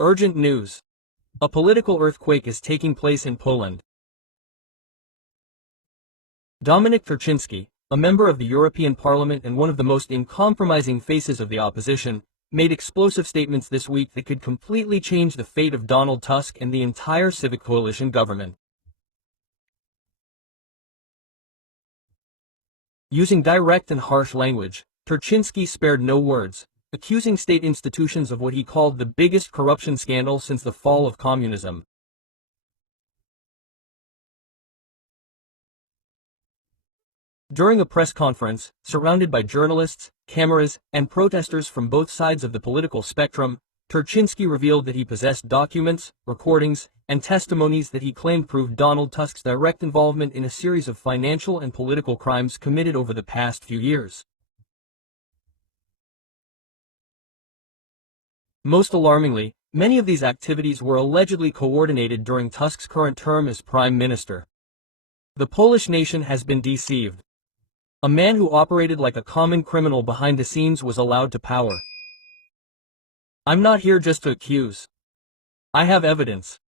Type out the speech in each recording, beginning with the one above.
Urgent news. A political earthquake is taking place in Poland. Dominik Tarczyński, a member of the European Parliament and one of the most uncompromising faces of the opposition, made explosive statements this week that could completely change the fate of Donald Tusk and the entire civic coalition government. Using direct and harsh language, Tarczyński spared no words, accusing state institutions of what he called the biggest corruption scandal since the fall of communism. During a press conference, surrounded by journalists, cameras, and protesters from both sides of the political spectrum, Tarczyński revealed that he possessed documents, recordings, and testimonies that he claimed proved Donald Tusk's direct involvement in a series of financial and political crimes committed over the past few years. Most alarmingly, many of these activities were allegedly coordinated during Tusk's current term as Prime Minister. The Polish nation has been deceived. A man who operated like a common criminal behind the scenes was allowed to power. I'm not here just to accuse. I have evidence.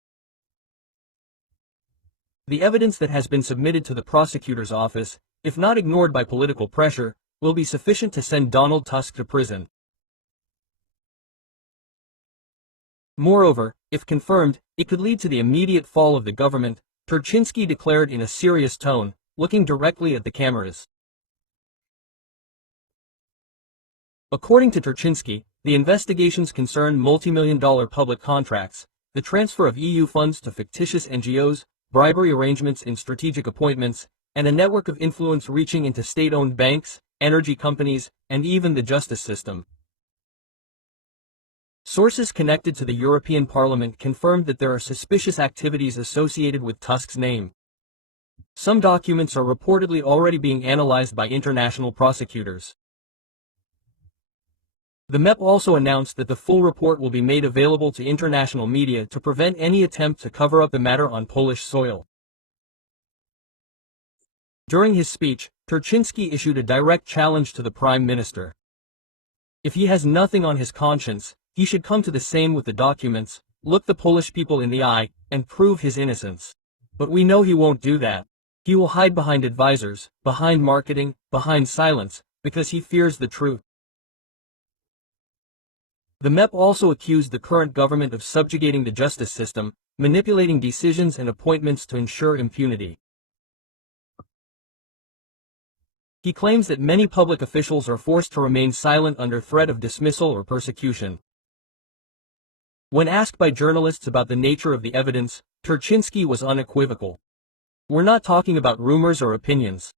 The evidence that has been submitted to the prosecutor's office, if not ignored by political pressure, will be sufficient to send Donald Tusk to prison. Moreover, if confirmed, it could lead to the immediate fall of the government, Tarczyński declared in a serious tone, looking directly at the cameras. According to Tarczyński, the investigations concern multi-million-dollar public contracts, the transfer of EU funds to fictitious NGOs, bribery arrangements in strategic appointments, and a network of influence reaching into state-owned banks, energy companies, and even the justice system. Sources connected to the European Parliament confirmed that there are suspicious activities associated with Tusk's name. Some documents are reportedly already being analyzed by international prosecutors. The MEP also announced that the full report will be made available to international media to prevent any attempt to cover up the matter on Polish soil. During his speech, Tarczyński issued a direct challenge to the Prime Minister. If he has nothing on his conscience, he should come to the same with the documents, look the Polish people in the eye, and prove his innocence. But we know he won't do that. He will hide behind advisors, behind marketing, behind silence, because he fears the truth. The MEP also accused the current government of subjugating the justice system, manipulating decisions and appointments to ensure impunity. He claims that many public officials are forced to remain silent under threat of dismissal or persecution. When asked by journalists about the nature of the evidence, Tarczyński was unequivocal. We're not talking about rumors or opinions.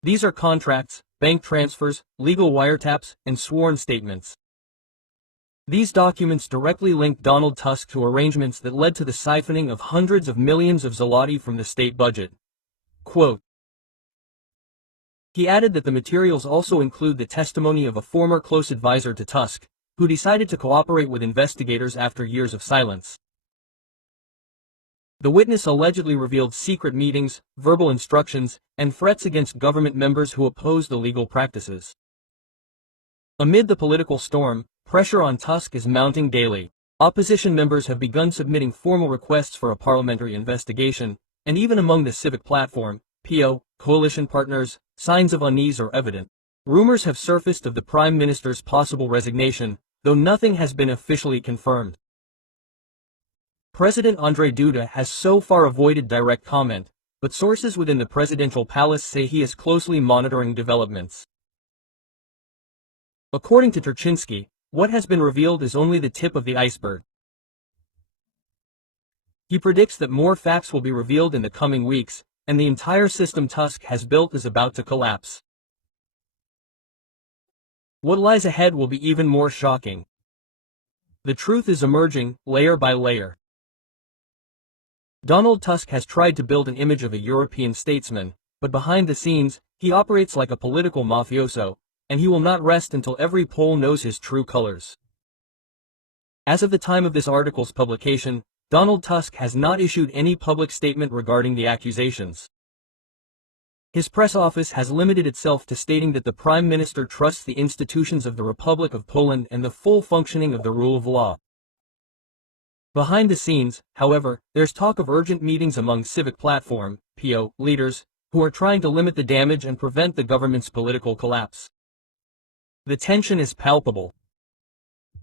These are contracts, bank transfers, legal wiretaps, and sworn statements. These documents directly link Donald Tusk to arrangements that led to the siphoning of hundreds of millions of zloty from the state budget. Quote. He added that the materials also include the testimony of a former close advisor to Tusk, who decided to cooperate with investigators after years of silence. The witness allegedly revealed secret meetings, verbal instructions, and threats against government members who opposed illegal practices. Amid the political storm, pressure on Tusk is mounting daily. Opposition members have begun submitting formal requests for a parliamentary investigation, and even among the civic platform, PO, coalition partners, signs of unease are evident. Rumors have surfaced of the Prime Minister's possible resignation, though nothing has been officially confirmed. President Andrzej Duda has so far avoided direct comment, but sources within the presidential palace say he is closely monitoring developments. According to Tarczyński, what has been revealed is only the tip of the iceberg. He predicts that more facts will be revealed in the coming weeks, and the entire system Tusk has built is about to collapse. What lies ahead will be even more shocking. The truth is emerging, layer by layer. Donald Tusk has tried to build an image of a European statesman, but behind the scenes, he operates like a political mafioso, and he will not rest until every Pole knows his true colors. As of the time of this article's publication, Donald Tusk has not issued any public statement regarding the accusations. His press office has limited itself to stating that the Prime Minister trusts the institutions of the Republic of Poland and the full functioning of the rule of law. Behind the scenes, however, there's talk of urgent meetings among civic platform (PO) leaders who are trying to limit the damage and prevent the government's political collapse. The tension is palpable.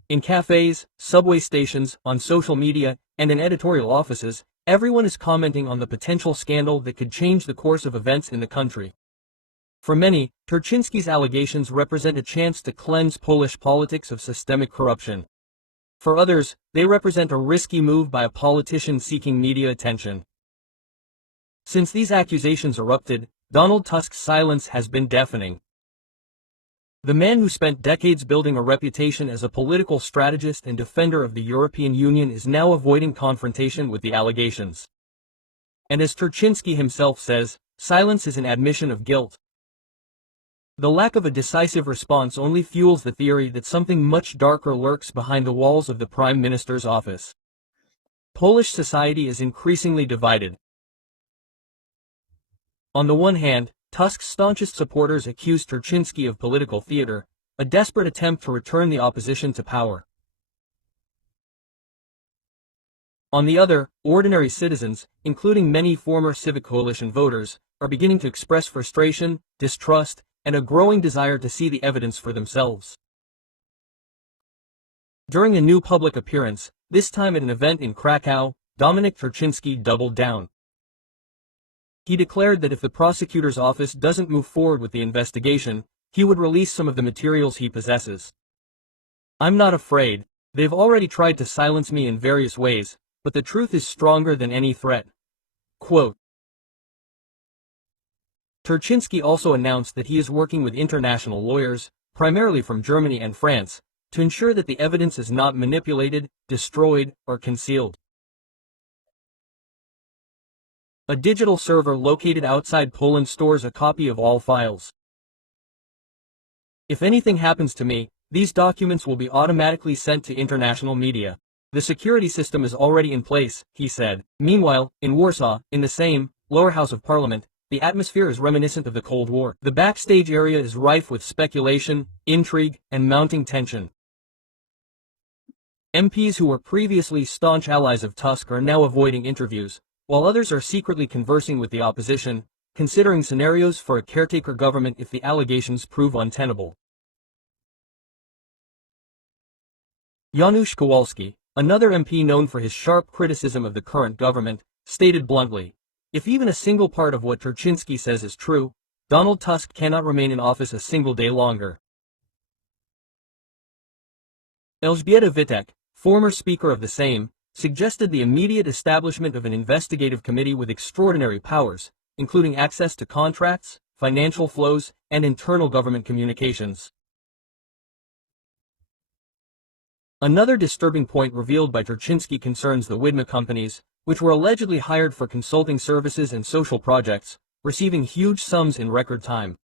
In cafes, subway stations, on social media, and in editorial offices, everyone is commenting on the potential scandal that could change the course of events in the country. For many, Tarczyński's allegations represent a chance to cleanse Polish politics of systemic corruption. For others, they represent a risky move by a politician seeking media attention. Since these accusations erupted, Donald Tusk's silence has been deafening. The man who spent decades building a reputation as a political strategist and defender of the European Union is now avoiding confrontation with the allegations. And as Tarczyński himself says, silence is an admission of guilt. The lack of a decisive response only fuels the theory that something much darker lurks behind the walls of the Prime Minister's office. Polish society is increasingly divided. On the one hand, Tusk's staunchest supporters accuse Tarczyński of political theater, a desperate attempt to return the opposition to power. On the other, ordinary citizens, including many former Civic Coalition voters, are beginning to express frustration, distrust, and a growing desire to see the evidence for themselves. During a new public appearance, this time at an event in Krakow, Dominik Tarczyński doubled down. He declared that if the prosecutor's office doesn't move forward with the investigation, he would release some of the materials he possesses. "I'm not afraid. They've already tried to silence me in various ways, but the truth is stronger than any threat." Quote. Tarczyński also announced that he is working with international lawyers, primarily from Germany and France, to ensure that the evidence is not manipulated, destroyed, or concealed. A digital server located outside Poland stores a copy of all files. "If anything happens to me, these documents will be automatically sent to international media. The security system is already in place," he said. Meanwhile, in Warsaw, in the Sejm, lower house of parliament, the atmosphere is reminiscent of the Cold War. The backstage area is rife with speculation, intrigue, and mounting tension. MPs who were previously staunch allies of Tusk are now avoiding interviews, while others are secretly conversing with the opposition, considering scenarios for a caretaker government if the allegations prove untenable. Janusz Kowalski, another MP known for his sharp criticism of the current government, stated bluntly, "If even a single part of what Tarczyński says is true, Donald Tusk cannot remain in office a single day longer." Elżbieta Witek, former Speaker of the Sejm, suggested the immediate establishment of an investigative committee with extraordinary powers, including access to contracts, financial flows, and internal government communications. Another disturbing point revealed by Tarczyński concerns the Widma companies, which were allegedly hired for consulting services and social projects, receiving huge sums in record time.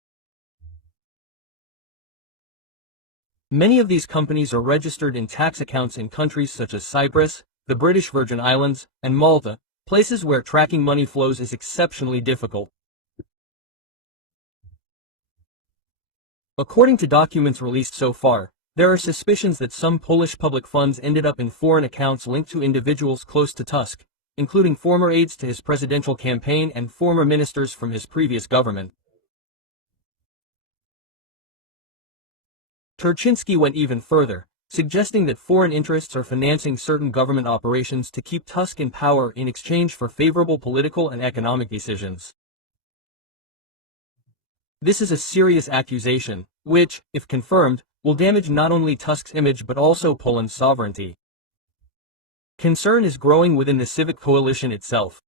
Many of these companies are registered in tax accounts in countries such as Cyprus, the British Virgin Islands, and Malta, places where tracking money flows is exceptionally difficult. According to documents released so far, there are suspicions that some Polish public funds ended up in foreign accounts linked to individuals close to Tusk, including former aides to his presidential campaign and former ministers from his previous government. Tarczyński went even further, suggesting that foreign interests are financing certain government operations to keep Tusk in power in exchange for favorable political and economic decisions. This is a serious accusation, which, if confirmed, will damage not only Tusk's image but also Poland's sovereignty. Concern is growing within the Civic Coalition itself.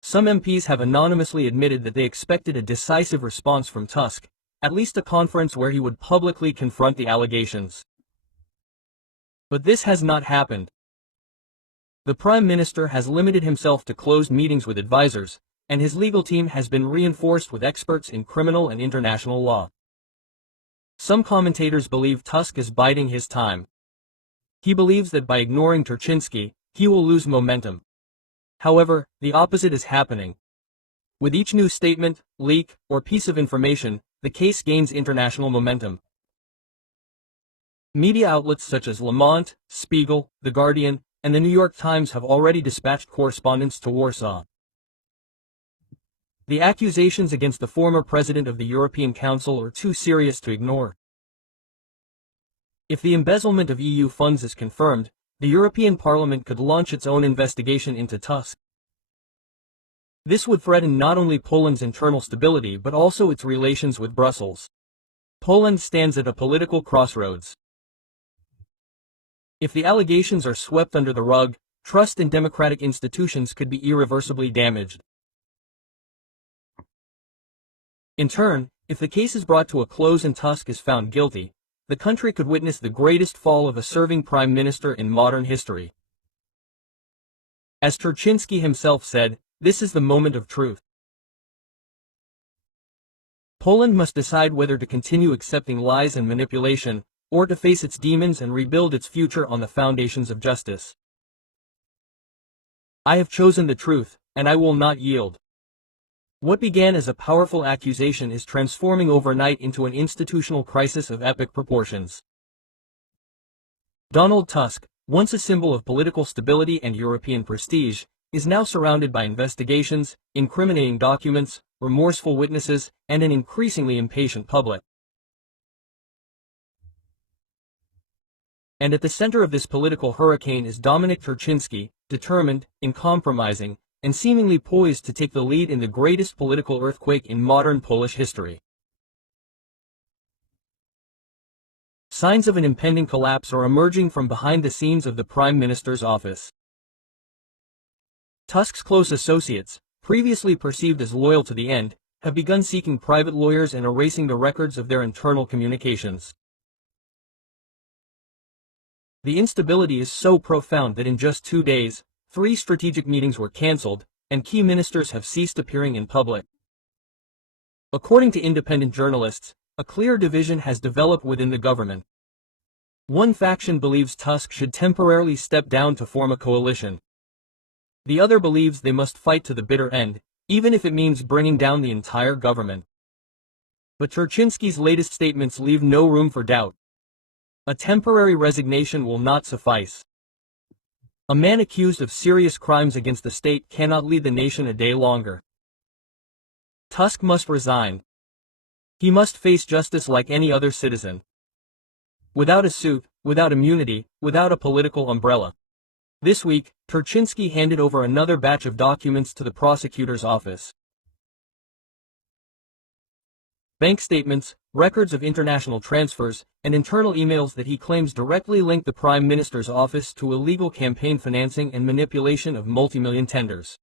Some MPs have anonymously admitted that they expected a decisive response from Tusk, at least a conference where he would publicly confront the allegations. But this has not happened. The Prime Minister has limited himself to closed meetings with advisors, and his legal team has been reinforced with experts in criminal and international law. Some commentators believe Tusk is biding his time. He believes that by ignoring Tarczyński, he will lose momentum. However, the opposite is happening. With each new statement, leak, or piece of information, the case gains international momentum. Media outlets such as Le Monde, Spiegel, The Guardian, and the New York Times have already dispatched correspondents to Warsaw. The accusations against the former president of the European Council are too serious to ignore. If the embezzlement of EU funds is confirmed, the European Parliament could launch its own investigation into Tusk. This would threaten not only Poland's internal stability but also its relations with Brussels. Poland stands at a political crossroads. If the allegations are swept under the rug, trust in democratic institutions could be irreversibly damaged. In turn, if the case is brought to a close and Tusk is found guilty, the country could witness the greatest fall of a serving prime minister in modern history. As Tarczyński himself said, this is the moment of truth. Poland must decide whether to continue accepting lies and manipulation, or to face its demons and rebuild its future on the foundations of justice. I have chosen the truth, and I will not yield. What began as a powerful accusation is transforming overnight into an institutional crisis of epic proportions. Donald Tusk, once a symbol of political stability and European prestige, is now surrounded by investigations, incriminating documents, remorseful witnesses, and an increasingly impatient public. And at the center of this political hurricane is Dominik Tarczyński, determined, uncompromising, and seemingly poised to take the lead in the greatest political earthquake in modern Polish history. Signs of an impending collapse are emerging from behind the scenes of the Prime Minister's office. Tusk's close associates, previously perceived as loyal to the end, have begun seeking private lawyers and erasing the records of their internal communications. The instability is so profound that in just 2 days, 3 strategic meetings were cancelled, and key ministers have ceased appearing in public. According to independent journalists, a clear division has developed within the government. One faction believes Tusk should temporarily step down to form a coalition. The other believes they must fight to the bitter end, even if it means bringing down the entire government. But Tarczyński's latest statements leave no room for doubt. A temporary resignation will not suffice. A man accused of serious crimes against the state cannot lead the nation a day longer. Tusk must resign. He must face justice like any other citizen. Without a suit, without immunity, without a political umbrella. This week, Tarczyński handed over another batch of documents to the prosecutor's office. Bank statements, records of international transfers, and internal emails that he claims directly link the Prime Minister's office to illegal campaign financing and manipulation of multi-million tenders.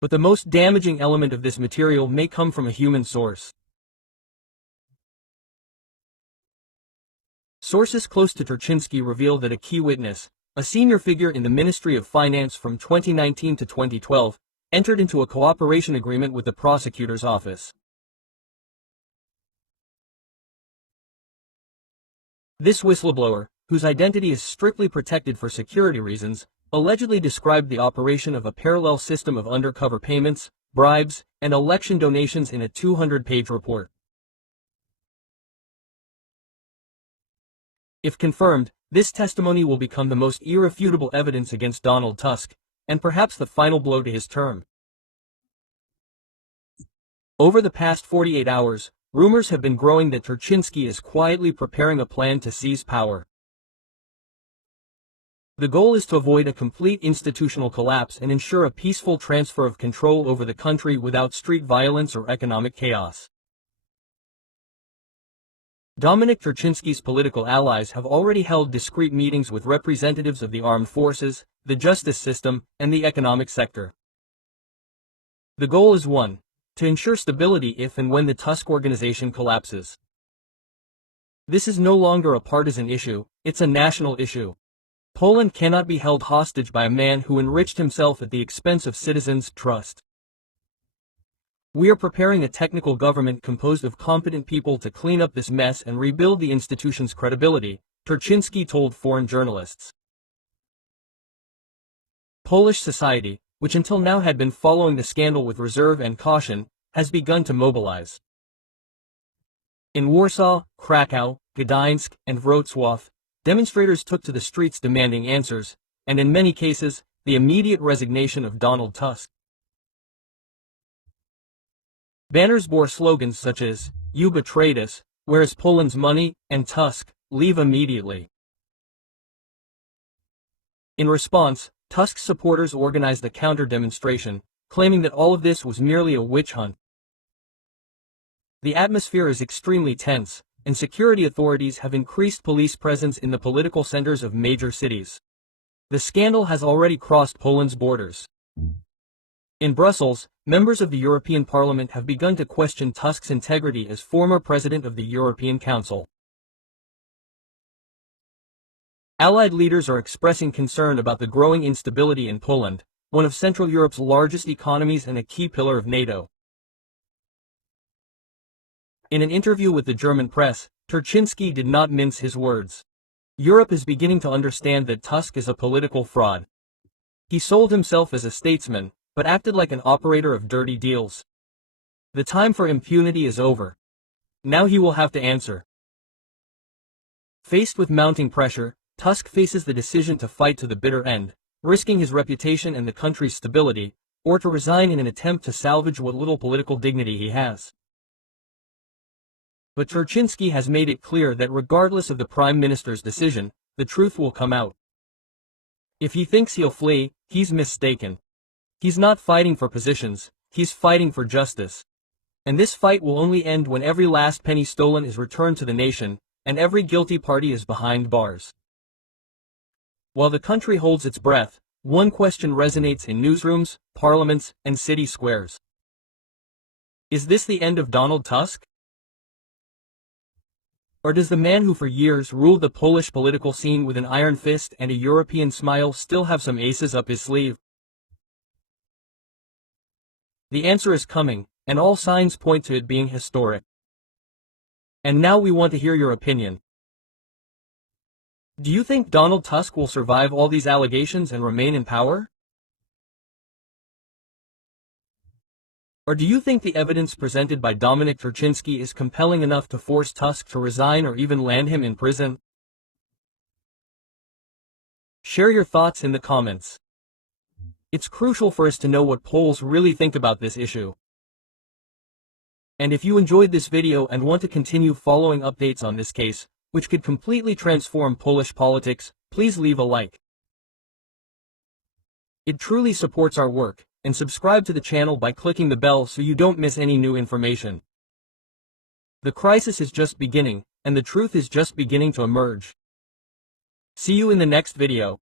But the most damaging element of this material may come from a human source. Sources close to Tarczyński reveal that a key witness, a senior figure in the Ministry of Finance from 2019 to 2012, entered into a cooperation agreement with the prosecutor's office. This whistleblower, whose identity is strictly protected for security reasons, allegedly described the operation of a parallel system of undercover payments, bribes, and election donations in a 200-page report. If confirmed, this testimony will become the most irrefutable evidence against Donald Tusk, and perhaps the final blow to his term. Over the past 48 hours, rumors have been growing that Tarczyński is quietly preparing a plan to seize power. The goal is to avoid a complete institutional collapse and ensure a peaceful transfer of control over the country without street violence or economic chaos. Dominik Tarczyński's political allies have already held discreet meetings with representatives of the armed forces, the justice system, and the economic sector. The goal is one: to ensure stability if and when the Tusk organization collapses. This is no longer a partisan issue, it's a national issue. Poland cannot be held hostage by a man who enriched himself at the expense of citizens' trust. We are preparing a technical government composed of competent people to clean up this mess and rebuild the institution's credibility, Tarczyński told foreign journalists. Polish society, which until now had been following the scandal with reserve and caution, has begun to mobilize. In Warsaw, Krakow, Gdańsk, and Wrocław, demonstrators took to the streets demanding answers, and in many cases, the immediate resignation of Donald Tusk. Banners bore slogans such as, "You betrayed us," "Where's Poland's money?" and "Tusk, leave immediately." In response, Tusk's supporters organized a counter-demonstration, claiming that all of this was merely a witch hunt. The atmosphere is extremely tense, and security authorities have increased police presence in the political centers of major cities. The scandal has already crossed Poland's borders. In Brussels, members of the European Parliament have begun to question Tusk's integrity as former president of the European Council. Allied leaders are expressing concern about the growing instability in Poland, one of Central Europe's largest economies and a key pillar of NATO. In an interview with the German press, Tarczyński did not mince his words. Europe is beginning to understand that Tusk is a political fraud. He sold himself as a statesman, but acted like an operator of dirty deals. The time for impunity is over. Now he will have to answer. Faced with mounting pressure, Tusk faces the decision to fight to the bitter end, risking his reputation and the country's stability, or to resign in an attempt to salvage what little political dignity he has. But Tarczyński has made it clear that regardless of the Prime Minister's decision, the truth will come out. If he thinks he'll flee, he's mistaken. He's not fighting for positions, he's fighting for justice. And this fight will only end when every last penny stolen is returned to the nation, and every guilty party is behind bars. While the country holds its breath, one question resonates in newsrooms, parliaments, and city squares. Is this the end of Donald Tusk? Or does the man who for years ruled the Polish political scene with an iron fist and a European smile still have some aces up his sleeve? The answer is coming, and all signs point to it being historic. And now we want to hear your opinion. Do you think Donald Tusk will survive all these allegations and remain in power? Or do you think the evidence presented by Dominik Tarczyński is compelling enough to force Tusk to resign or even land him in prison? Share your thoughts in the comments. It's crucial for us to know what Poles really think about this issue. And if you enjoyed this video and want to continue following updates on this case, which could completely transform Polish politics, please leave a like. It truly supports our work, and subscribe to the channel by clicking the bell so you don't miss any new information. The crisis is just beginning, and the truth is just beginning to emerge. See you in the next video.